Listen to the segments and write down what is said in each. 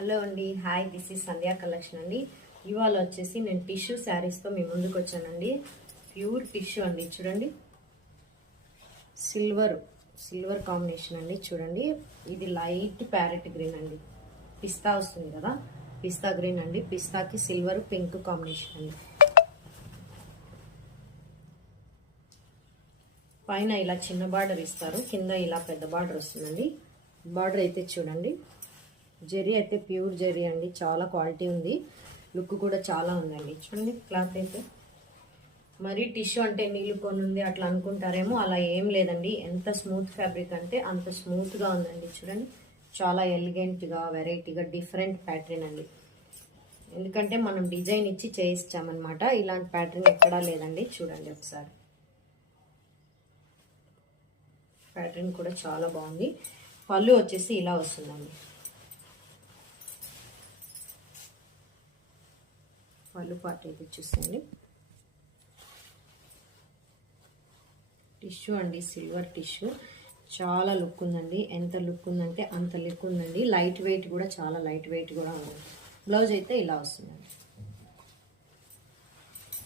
Hello అండి, hi, this is Sandhya collection అండి. ఇవాళ వచ్చేసి నేను టిష్యూ శారీస్తో మీ ముందుకు వచ్చానండి. ప్యూర్ టిష్యూ అండి. చూడండి, సిల్వర్ కాంబినేషన్ అండి. చూడండి, ఇది లైట్ ప్యారెట్ గ్రీన్ అండి. పిస్తా వస్తుంది కదా, పిస్తా గ్రీన్ అండి. పిస్తాకి సిల్వర్ పింక్ కాంబినేషన్ అండి. పైన ఇలా చిన్న బార్డర్ ఇస్తారు, కింద ఇలా పెద్ద బార్డర్ వస్తుందండి. బార్డర్ అయితే చూడండి, జెరీ అయితే ప్యూర్ జెరీ అండి. చాలా క్వాలిటీ ఉంది, లుక్ కూడా చాలా ఉందండి. చూడండి, క్లాత్ అయితే మరీ టిష్యూ అంటే నీళ్ళు కొని ఉంది అట్లా అనుకుంటారేమో, అలా ఏం లేదండి. ఎంత స్మూత్ ఫ్యాబ్రిక్ అంటే అంత స్మూత్గా ఉందండి. చూడండి, చాలా ఎలిగెంట్గా, వెరైటీగా, డిఫరెంట్ ప్యాటర్న్ అండి. ఎందుకంటే మనం డిజైన్ ఇచ్చి చేయించామన్నమాట. ఇలాంటి ప్యాటర్న్ ఎక్కడా లేదండి. చూడండి ఒకసారి, ప్యాటర్న్ కూడా చాలా బాగుంది. పళ్ళు వచ్చేసి ఇలా వస్తుందండి. పళ్ళు పార్ట్ అయితే చూసండి. టిష్యూ అండి, సిల్వర్ టిష్యూ. చాలా లుక్ ఉందండి. ఎంత లుక్ ఉందంటే అంత లుక్ ఉందండి. లైట్ వెయిట్ కూడా, చాలా లైట్ వెయిట్ కూడా ఉంది. బ్లౌజ్ అయితే ఇలా వస్తుందండి.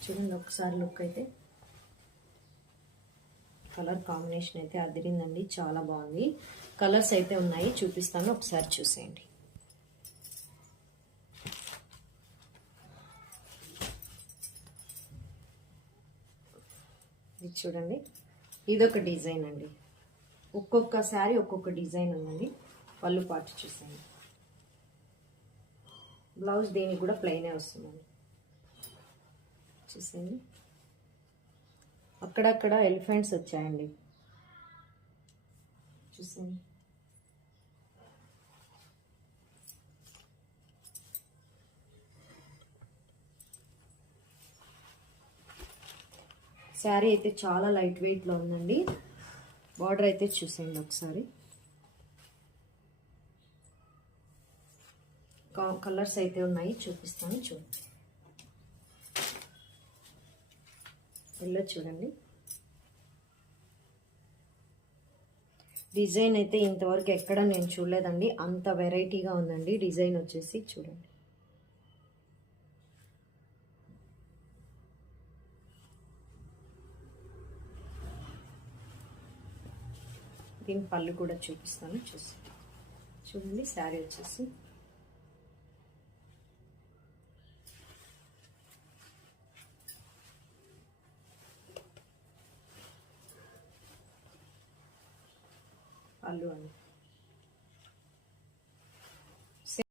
చూడండి ఒకసారి లుక్ అయితే, కలర్ కాంబినేషన్ అయితే అదిరిందండి. చాలా బాగుంది. కలర్స్ అయితే ఉన్నాయి, చూపిస్తాను, ఒకసారి చూసేయండి. ఇది చూడండి, ఇదొక డిజైన్ అండి. ఒక్కొక్క శారీ ఒక్కొక్క డిజైన్ ఉందండి. పళ్ళు పాటు చూసేయండి. బ్లౌజ్ దీనికి కూడా ప్లెయినే వస్తుందండి. చూసేయండి, అక్కడక్కడ ఎలిఫెంట్స్ వచ్చాయండి. చూసేయండి, శారీ అయితే చాలా లైట్ వెయిట్లో ఉందండి. బార్డర్ అయితే చూసేయండి ఒకసారి. కలర్స్ అయితే ఉన్నాయి, చూపిస్తాను. చూడండి, ఎల్లో చూడండి. డిజైన్ అయితే ఇంతవరకు ఎక్కడ నేను చూడలేదండి. అంత వెరైటీగా ఉందండి డిజైన్ వచ్చేసి. చూడండి, దీని పళ్ళు కూడా చూపిస్తాను. చూడండి, శారీ వచ్చేసి పళ్ళు అండి.